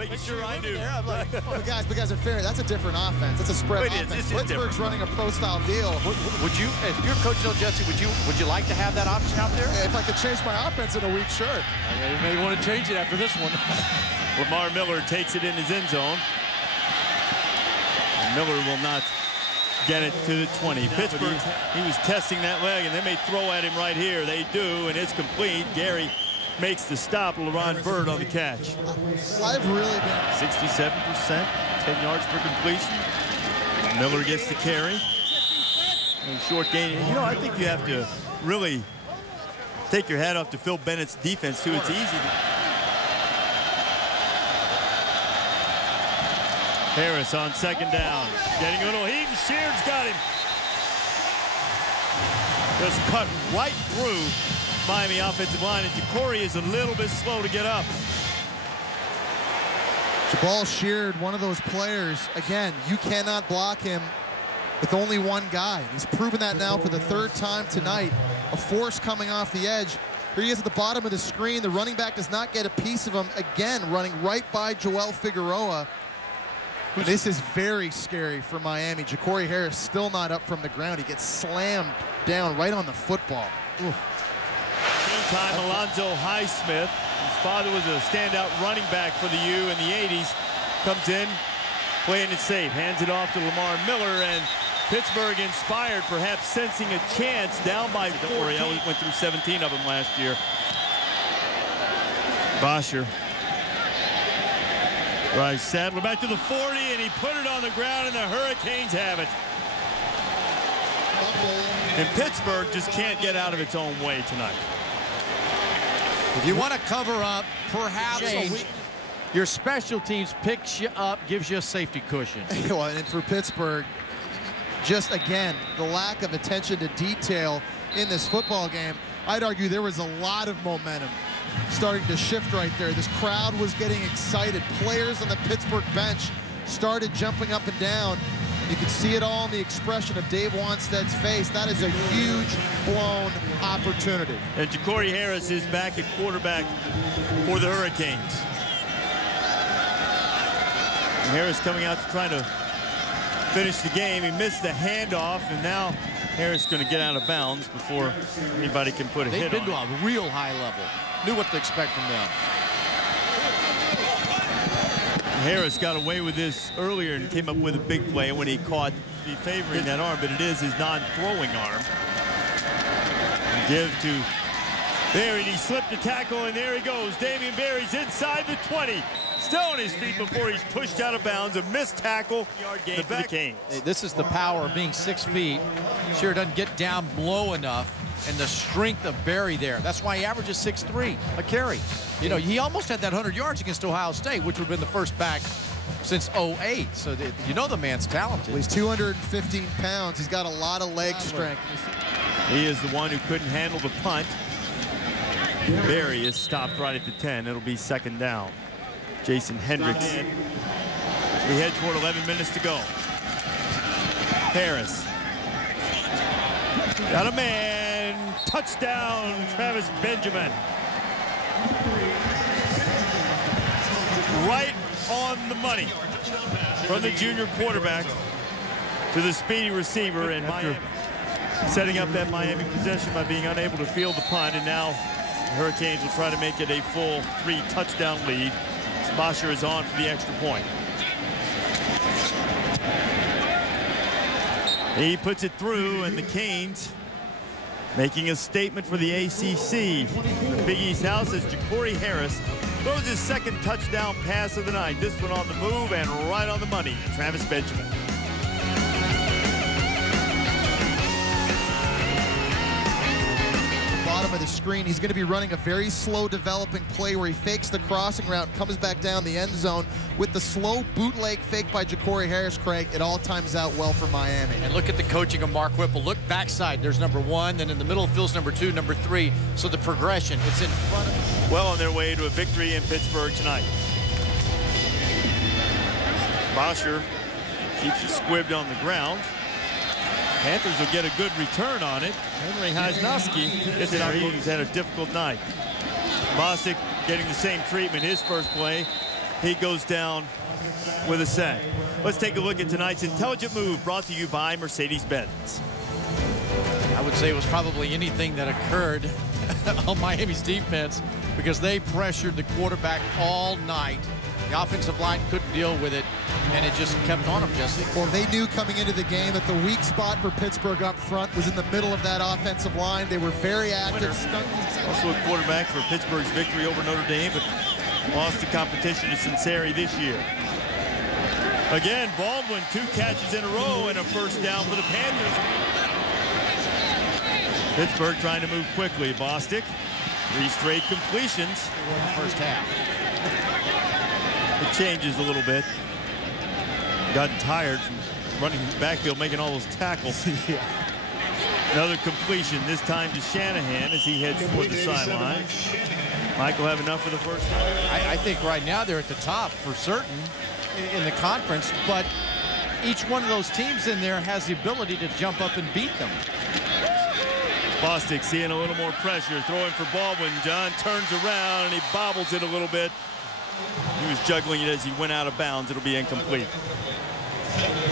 But you sure I do. I'm like, but guys are fair. That's a different offense. That's a spread offense. Pittsburgh's running a pro-style deal. Would you, if you're Coach Del Jesse, would you like to have that option out there? If I could change my offense in a week, sure. You may want to change it after this one. Lamar Miller takes it in his end zone. And Miller will not get it to the 20. Pittsburgh, he was testing that leg, and they may throw at him right here. They do, and it's complete. Gary makes the stop. LaRon Bird on the catch. I've really been 67%, 10 yards per completion. Miller gets the carry. And short gain. You know, I think you have to really take your hat off to Phil Bennett's defense, too. It's easy. Harris on second down. Getting a little heat, and Sheard's got him. Just cut right through Miami offensive line, and Jacory is a little bit slow to get up. Jabal Sheard, one of those players, again, you cannot block him with only one guy. He's proven that now for the third time tonight. A force coming off the edge. Here he is at the bottom of the screen. The running back does not get a piece of him. Again, running right by Joel Figueroa. This is very scary for Miami. Jacory Harris still not up from the ground. He gets slammed down right on the football. Meantime, Alonzo Highsmith, his father was a standout running back for the U in the 80s, comes in, playing it safe, hands it off to Lamar Miller, and Pittsburgh inspired, perhaps sensing a chance, down by 4. He went through 17 of them last year. Bosher. Right, Sadler back to the 40, and he put it on the ground, and the Hurricanes have it. And Pittsburgh just can't get out of its own way tonight. If you want to cover up, perhaps your special teams picks you up, gives you a safety cushion. Well, and for Pittsburgh, just again, the lack of attention to detail in this football game, I'd argue there was a lot of momentum starting to shift right there. This crowd was getting excited. Players on the Pittsburgh bench started jumping up and down. You can see it all in the expression of Dave Wanstead's face. That is a huge blown opportunity. And Jacory Harris is back at quarterback for the Hurricanes. And Harris coming out to try to finish the game. He missed the handoff, and now Harris going to get out of bounds before anybody can put a hit on They've been to a real high level. Knew what to expect from them. Harris got away with this earlier and came up with a big play when he caught the favoring that arm, but it is his non-throwing arm. Give to Berry, he slipped the tackle, and there he goes. Damian Berry's inside the 20. Still on his feet before he's pushed out of bounds. A missed tackle. Yard gain for the Canes. This is the power of being 6 feet. Sure doesn't get down low enough, and the strength of Berry there. That's why he averages 6'3" a carry. You know, he almost had that 100 yards against Ohio State, which would have been the first back since '08. So you know the man's talented. Well, he's 215 pounds. He's got a lot of leg strength. He is the one who couldn't handle the punt. Berry is stopped right at the 10. It'll be second down. Jason Hendricks. We head toward 11 minutes to go. Harris. Got a man. Touchdown, Travis Benjamin. Right on the money from the junior quarterback to the speedy receiver, and Miami setting up that Miami possession by being unable to field the punt, and now the Hurricanes will try to make it a full 3-touchdown lead. Bosher is on for the extra point. He puts it through, and the Canes making a statement for the ACC. The Big East House as Jacory Harris throws his second touchdown pass of the night. This one on the move and right on the money. Travis Benjamin. Bottom of the screen, he's going to be running a very slow developing play where he fakes the crossing route, comes back down the end zone with the slow bootleg fake by Jacory Harris. Craig, it all times out well for Miami. And look at the coaching of Mark Whipple. Look backside, there's number 1, then in the middle of field's number 2, number 3. So the progression, it's in front of him. Well on their way to a victory in Pittsburgh tonight. Bosher keeps it squibbed on the ground. Panthers will get a good return on it. Henry Heisnowski has had a difficult night. Bostic getting the same treatment his first play. he goes down with a sack. Let's take a look at tonight's intelligent move, brought to you by Mercedes-Benz. I would say it was probably anything that occurred on Miami's defense, because they pressured the quarterback all night. The offensive line couldn't deal with it, and it just kept on them, Jesse. Well, they knew coming into the game that the weak spot for Pittsburgh up front was in the middle of that offensive line. They were very active. Also a quarterback for Pittsburgh's victory over Notre Dame, but lost the competition to Cincinnati this year. Again, Baldwin, 2 catches in a row and a first down for the Panthers. Pittsburgh trying to move quickly. Bostic, 3 straight completions. In the first half. It changes a little bit. Gotten tired from running the backfield, making all those tackles. Yeah. Another completion, this time to Shanahan as he heads toward the sideline. Michael have enough for the first time? I think right now they're at the top for certain in the conference, but each one of those teams in there has the ability to jump up and beat them. Bostic seeing a little more pressure, throwing for Baldwin. John turns around and he bobbles it a little bit. He was juggling it as he went out of bounds. It'll be incomplete.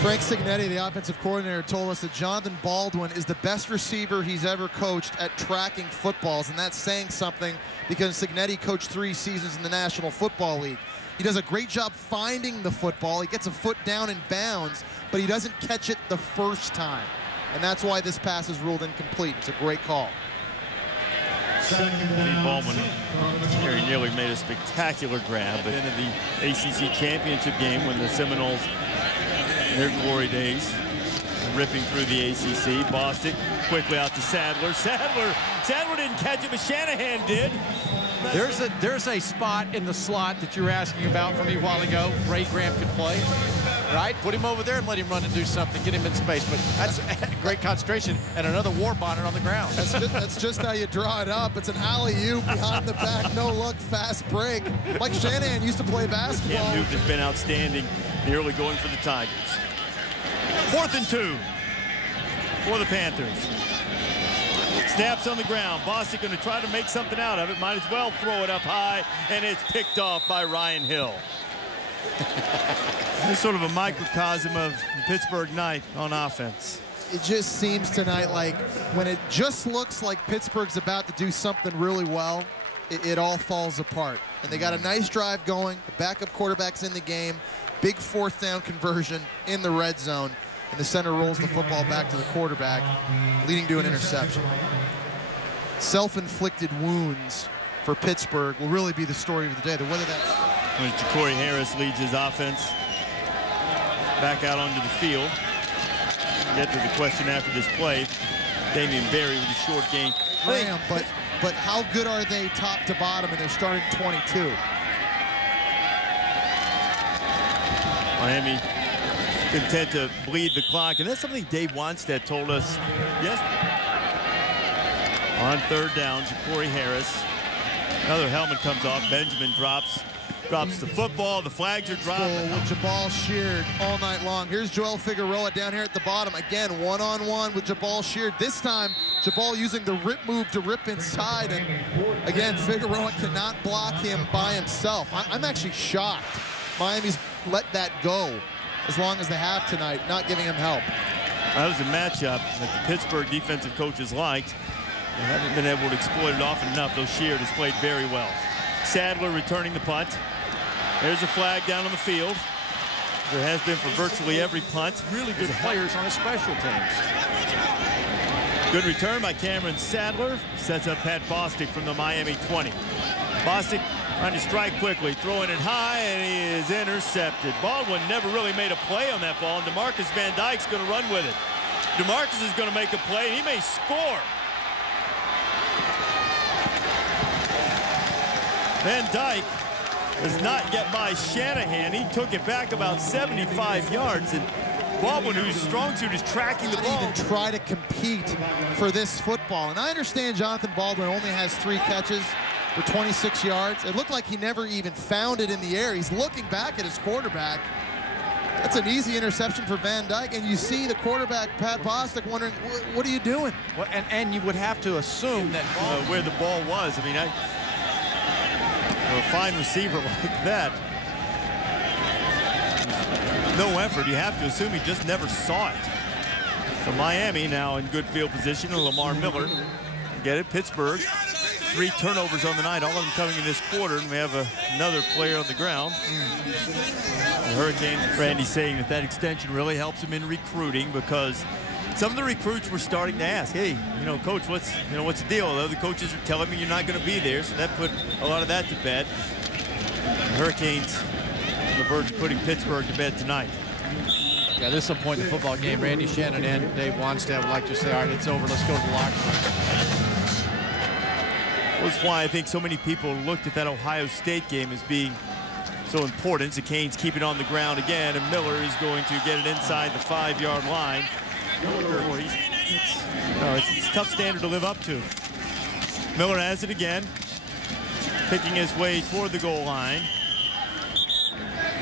Frank Cignetti, the offensive coordinator, told us that Jonathan Baldwin is the best receiver he's ever coached at tracking footballs, and that's saying something because Cignetti coached 3 seasons in the National Football League. He does a great job finding the football. He gets a foot down in bounds, but he doesn't catch it the first time. And that's why this pass is ruled incomplete. It's a great call. Steve Baldwin very nearly made a spectacular grab, but into the ACC championship game when the Seminoles, in their glory days, ripping through the ACC. Bostic quickly out to Sadler. Sadler didn't catch it, but Shanahan did. There's a spot in the slot that you were asking about from me a while ago. Ray Graham could play, right? Put him over there and let him run and do something, get him in space. But that's great concentration and another war bonnet on the ground. That's just how you draw it up. It's an alley-oop behind the back, no look, fast break. Mike Shanahan used to play basketball. Cam Newton has been outstanding, nearly going for the Tigers. 4th and 2 for the Panthers. Snaps on the ground. Bostic going to try to make something out of it. Might as well throw it up high, and it's picked off by Ryan Hill. It's sort of a microcosm of Pittsburgh night on offense. It just seems tonight like when it just looks like Pittsburgh's about to do something really well, it all falls apart. And they got a nice drive going. The backup quarterback's in the game. Big 4th down conversion in the red zone. And the center rolls the football back to the quarterback, leading to an interception. Self-inflicted wounds for Pittsburgh will really be the story of the day. Whether that's when Ja'Cory Harris leads his offense back out onto the field. Get to the question after this play. Damian Berry with a short gain. Graham, but how good are they top to bottom, and they're starting 22? Miami content to bleed the clock, and that's something Dave Wanstead told us yesterday. On 3rd down, Ja'Cory Harris. Another helmet comes off. Benjamin drops the football. The flags are dropped. With Jabal Sheard all night long. Here's Joel Figueroa down here at the bottom. Again, one-on-one with Jabal Sheard. This time, Jabal using the rip move to rip inside. And again, Figueroa cannot block him by himself. I'm actually shocked Miami's let that go as long as they have tonight, not giving him help. That was a matchup that the Pittsburgh defensive coaches liked. They haven't been able to exploit it often enough, though Sheard has played very well. Sadler returning the punt. There's a flag down on the field. There has been for virtually every punt. Really good players on the special teams. Good return by Cameron Sadler. Sets up Pat Bostic from the Miami 20. Bostic trying to strike quickly, throwing it high, and he is intercepted. Baldwin never really made a play on that ball, and DeMarcus Van Dyke's going to run with it. DeMarcus is going to make a play, and he may score. Van Dyke does not get by Shanahan. He took it back about 75 yards, and Baldwin, whose strong suit is tracking the ball. Even try to compete for this football. And I understand Jonathan Baldwin only has 3 catches for 26 yards. It looked like he never even found it in the air. He's looking back at his quarterback. That's an easy interception for Van Dyke, and you see the quarterback, Pat Bostic, wondering, what are you doing? Well, and you would have to assume that where the ball was. I mean, a fine receiver like that no effort. You have to assume he just never saw it. So Miami now in good field position, and Lamar Miller. Get it, Pittsburgh. 3 turnovers on the night, all of them coming in this quarter, and we have another player on the ground. The Hurricanes, Randy saying that extension really helps him in recruiting, because some of the recruits were starting to ask, hey, coach, what's the deal? The other coaches are telling me you're not going to be there, so that put a lot of that to bed. The Hurricanes on the verge of putting Pittsburgh to bed tonight. Yeah, this is a point in the football game. Randy Shannon and Dave Wanstead would like to say, all right, it's over. Let's go to the locker room. That's why I think so many people looked at that Ohio State game as being so important. The Canes keep it on the ground again, and Miller is going to get it inside the 5-yard line. It's a tough standard to live up to. Miller has it again, picking his way toward the goal line.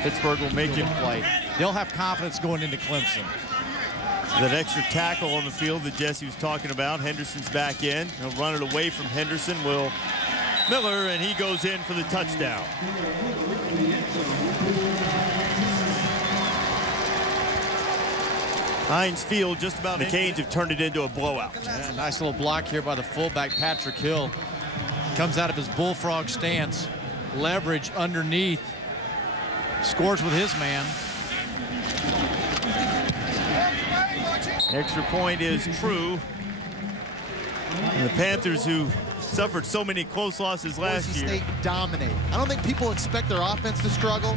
Pittsburgh will make him play. They'll have confidence going into Clemson. That extra tackle on the field that Jesse was talking about. Henderson's back in. He'll run it away from Henderson. Will Miller, and he goes in for the touchdown. Heinz Field just about. The Canes have turned it into a blowout. Yeah, nice little block here by the fullback, Patrick Hill. Comes out of his bullfrog stance. Leverage underneath. Scores with his man. Extra point is true. And the Panthers, who suffered so many close losses last year. Boise State dominate. I don't think people expect their offense to struggle.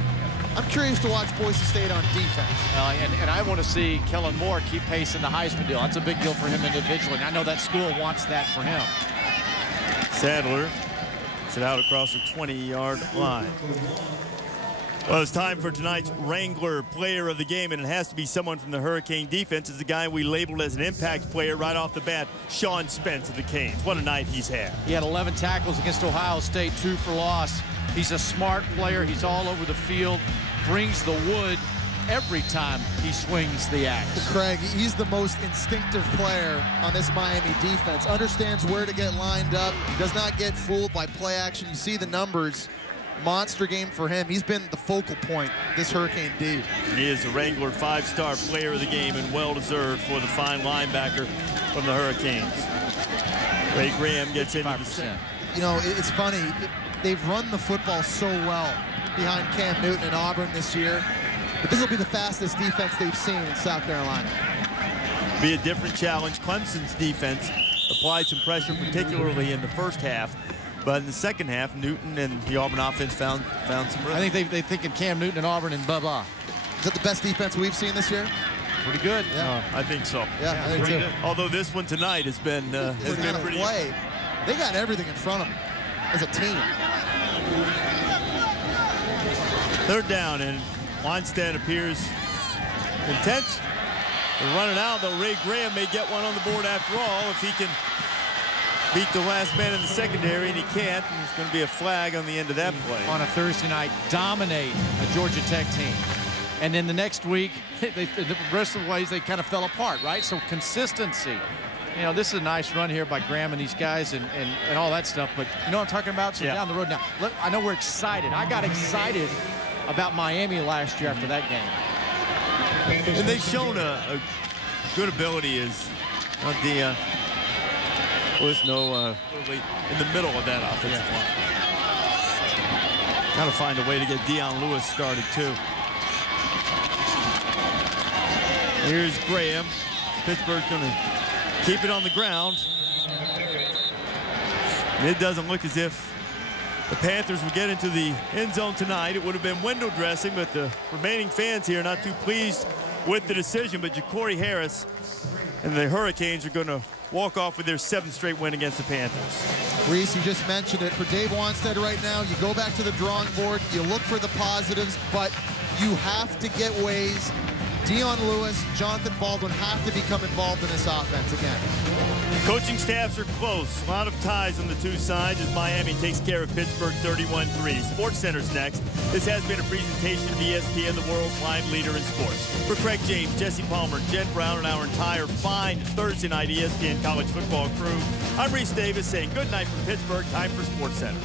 I'm curious to watch Boise State on defense. And I want to see Kellen Moore keep pace in the Heisman deal. That's a big deal for him individually. And I know that school wants that for him. Sadler gets it out across the 20-yard line. Well, it's time for tonight's Wrangler player of the game, and it has to be someone from the Hurricane defense. It's the guy we labeled as an impact player right off the bat, Sean Spence of the Canes. What a night he's had. He had 11 tackles against Ohio State, 2 for loss. He's a smart player. He's all over the field, brings the wood every time he swings the axe. Craig, he's the most instinctive player on this Miami defense. Understands where to get lined up. Does not get fooled by play action. You see the numbers. Monster game for him. He's been the focal point, this Hurricane D. He is the Wrangler 5-star player of the game, and well-deserved for the fine linebacker from the Hurricanes. Ray Graham gets into the... It's funny. They've run the football so well behind Cam Newton and Auburn this year. But this will be the fastest defense they've seen in South Carolina. Be a different challenge. Clemson's defense applied some pressure, particularly in the first half. But in the second half, Newton and the Auburn offense found some rhythm. I think they think of Cam Newton and Auburn and blah-blah. Is that the best defense we've seen this year? Pretty good. Yeah, I think so. Yeah, I think too. Good. Although this one tonight has been pretty. Play. They got everything in front of them as a team. Third down, and Wanstead appears content. They're running out, though Ray Graham may get one on the board after all if he can beat the last man in the secondary, and he can't. And there's going to be a flag on the end of that play. On a Thursday night, dominate a Georgia Tech team. And then the next week, the rest of the ways they kind of fell apart, right? So consistency. This is a nice run here by Graham and these guys and all that stuff. But you know what I'm talking about? So down the road now. I know we're excited. I got excited about Miami last year after that game. And they've shown a good ability as Lewis in the middle of that offensive line. Got to find a way to get Deion Lewis started too. Here's Graham. Pittsburgh's going to keep it on the ground. And it doesn't look as if the Panthers would get into the end zone tonight. It would have been window dressing, but the remaining fans here not too pleased with the decision. But Ja'Cory Harris and the Hurricanes are going to walk off with their 7th straight win against the Panthers. Reese, you just mentioned it. For Dave Wanstead right now, you go back to the drawing board, you look for the positives, but you have to get ways. Deion Lewis, Jonathan Baldwin have to become involved in this offense again. Coaching staffs are close. A lot of ties on the two sides as Miami takes care of Pittsburgh 31-3. Sports Center's next. This has been a presentation of ESPN, the world's live leader in sports. For Craig James, Jesse Palmer, Jen Brown, and our entire fine Thursday night ESPN college football crew, I'm Reese Davis saying good night from Pittsburgh. Time for Sports Center.